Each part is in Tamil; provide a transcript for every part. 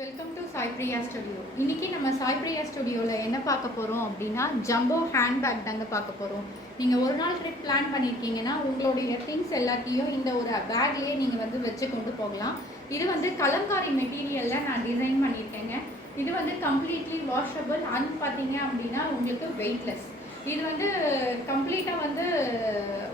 Welcome to Sai Priya studio. இன்றைக்கி நம்ம சாய் பிரியா ஸ்டுடியோவில் என்ன பார்க்க போகிறோம் அப்படின்னா ஜம்போ ஹேண்ட்பேக் தாங்க பார்க்க போகிறோம். நீங்கள் ஒரு நாள் ட்ரிப் பிளான் பண்ணியிருக்கீங்கன்னா உங்களுடைய திங்ஸ் எல்லாத்தையும் இந்த ஒரு பேக்லேயே நீங்கள் வச்சு கொண்டு போகலாம். இது கலம்காரி மெட்டீரியலில் நான் டிசைன் பண்ணியிருக்கேங்க. இது கம்ப்ளீட்லி வாஷபிள் அண்ட் பார்த்தீங்க அப்படின்னா உங்களுக்கு வெயிட்லெஸ். இது கம்ப்ளீட்டாக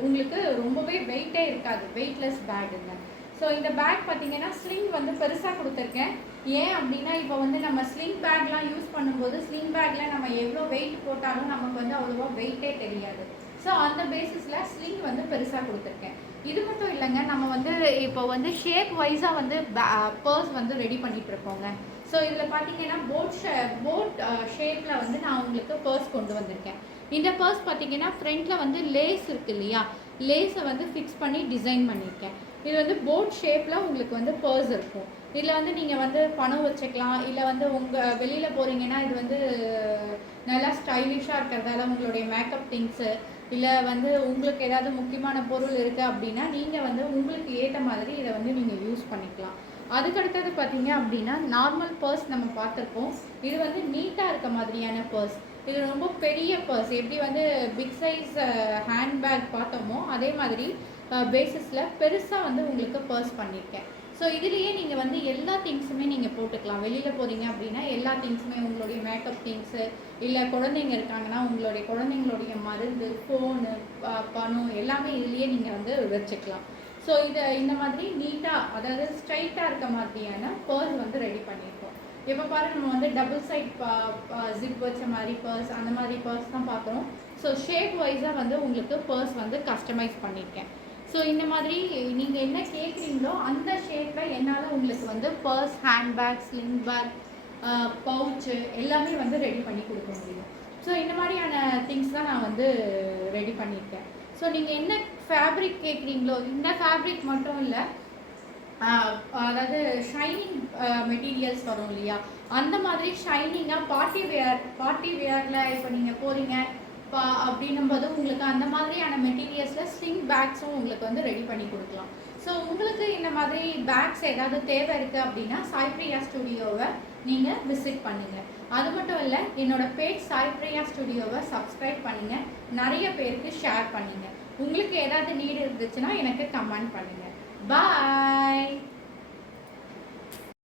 உங்களுக்கு ரொம்பவே வெயிட்டே இருக்காது, வெயிட்லெஸ் பேக்குங்க. ஸோ இந்த பேக் பார்த்தீங்கன்னா ஸ்லிங் பெருசாக கொடுத்துருக்கேன். ஏன் அப்படின்னா இப்போ நம்ம ஸ்லிங் பேக்லாம் யூஸ் பண்ணும்போது ஸ்லிங் பேக்கில் நம்ம எவ்வளோ வெயிட் போட்டாலும் நமக்கு அவ்வளோவா வெயிட்டே தெரியாது. ஸோ அந்த பேசிஸில் ஸ்லிங் பெருசாக கொடுத்துருக்கேன். இது மட்டும் இல்லைங்க, நம்ம இப்போ ஷேப் வைஸாக பர்ஸ் ரெடி பண்ணிகிட்ருக்கோங்க. ஸோ இதில் பார்த்தீங்கன்னா போட் ஷேப்பில் நான் உங்களுக்கு பர்ஸ் கொண்டு வந்திருக்கேன். இந்த பர்ஸ் பார்த்தீங்கன்னா ஃப்ரண்ட்டில் லேஸ் இருக்குது இல்லையா, லேஸை ஃபிக்ஸ் பண்ணி டிசைன் பண்ணியிருக்கேன். இது போட் ஷேப்பில் உங்களுக்கு பர்ஸ் இருக்கும். இதில் நீங்கள் பணம் வச்சுக்கலாம், இல்லை உங்கள் வெளியில் போகிறீங்கன்னா இது நல்லா ஸ்டைலிஷாக இருக்கிறதால உங்களுடைய மேக்கப் திங்ஸு இல்லை உங்களுக்கு ஏதாவது முக்கியமான பொருள் இருக்குது அப்படின்னா நீங்கள் உங்களுக்கு ஏற்ற மாதிரி இதை நீங்கள் யூஸ் பண்ணிக்கலாம். அதுக்கடுத்தது பார்த்தீங்க அப்படின்னா நார்மல் பர்ஸ் நம்ம பார்த்துருக்கோம். இது நீட்டாக இருக்க மாதிரியான பர்ஸ். இது ரொம்ப பெரிய பர்ஸ், எப்படி பிக் சைஸ் ஹேண்ட்பேக் பார்த்தோமோ அதே மாதிரி பேசிஸில் பெருசாக உங்களுக்கு பர்ஸ் பண்ணியிருக்கேன். ஸோ இதுலேயே நீங்கள் எல்லா திங்ஸுமே நீங்கள் போட்டுக்கலாம். வெளியில் போகிறீங்க அப்படின்னா எல்லா திங்ஸுமே, உங்களுடைய மேக்கப் திங்ஸு, இல்லை குழந்தைங்க இருக்காங்கன்னா உங்களுடைய குழந்தைங்களுடைய மருந்து, ஃபோனு, பணம் எல்லாமே இதுலேயே நீங்கள் வச்சுக்கலாம். ஸோ இந்த மாதிரி நீட்டாக, அதாவது ஸ்ட்ரைட்டாக இருக்க மாதிரியான பர்ஸ் ரெடி பண்ணியிருக்கோம். இப்போ பாருங்கள், நம்ம டபுள் சைட் ஜிப் வச்ச மாதிரி பர்ஸ், அந்த மாதிரி பர்ஸ் தான் பார்க்குறோம். ஸோ ஷேப் வைஸாக உங்களுக்கு பர்ஸ் கஸ்டமைஸ் பண்ணியிருக்கேன். ஸோ இந்த மாதிரி நீங்கள் என்ன கேட்குறீங்களோ அந்த ஷேப்பில் என்னால் உங்களுக்கு purse, handbag, sling bag, pouch எல்லாமே ரெடி பண்ணி கொடுக்க முடியும். ஸோ இந்த மாதிரியான திங்ஸ் தான் நான் ரெடி பண்ணியிருக்கேன். ஸோ நீங்கள் என்ன ஃபேப்ரிக் கேட்குறீங்களோ, இந்த ஃபேப்ரிக் மட்டும் இல்லை, அதாவது ஷைனிங் மெட்டீரியல்ஸ் வரும் இல்லையா, அந்த மாதிரி ஷைனிங்காக பார்ட்டி வேரில் இப்போ நீங்கள் போகிறீங்க அப்படின்னும்போது உங்களுக்கு அந்த மாதிரியான மெட்டீரியல்ஸில் ஸ்லிங் பேக்ஸும் உங்களுக்கு ரெடி பண்ணி கொடுக்கலாம். ஸோ உங்களுக்கு இந்த மாதிரி பேக்ஸ் ஏதாவது தேவை இருக்குது அப்படின்னா சாய் பிரியா ஸ்டுடியோவை நீங்கள் விசிட் பண்ணுங்கள். அது மட்டும் இல்லை, என்னோடய பேஜ் சாய் பிரியா ஸ்டுடியோவை சப்ஸ்கிரைப் பண்ணுங்கள், நிறைய பேருக்கு ஷேர் பண்ணுங்கள். உங்களுக்கு ஏதாவது நீடு இருந்துச்சுன்னா எனக்கு கமெண்ட் பண்ணுங்கள். பாய்.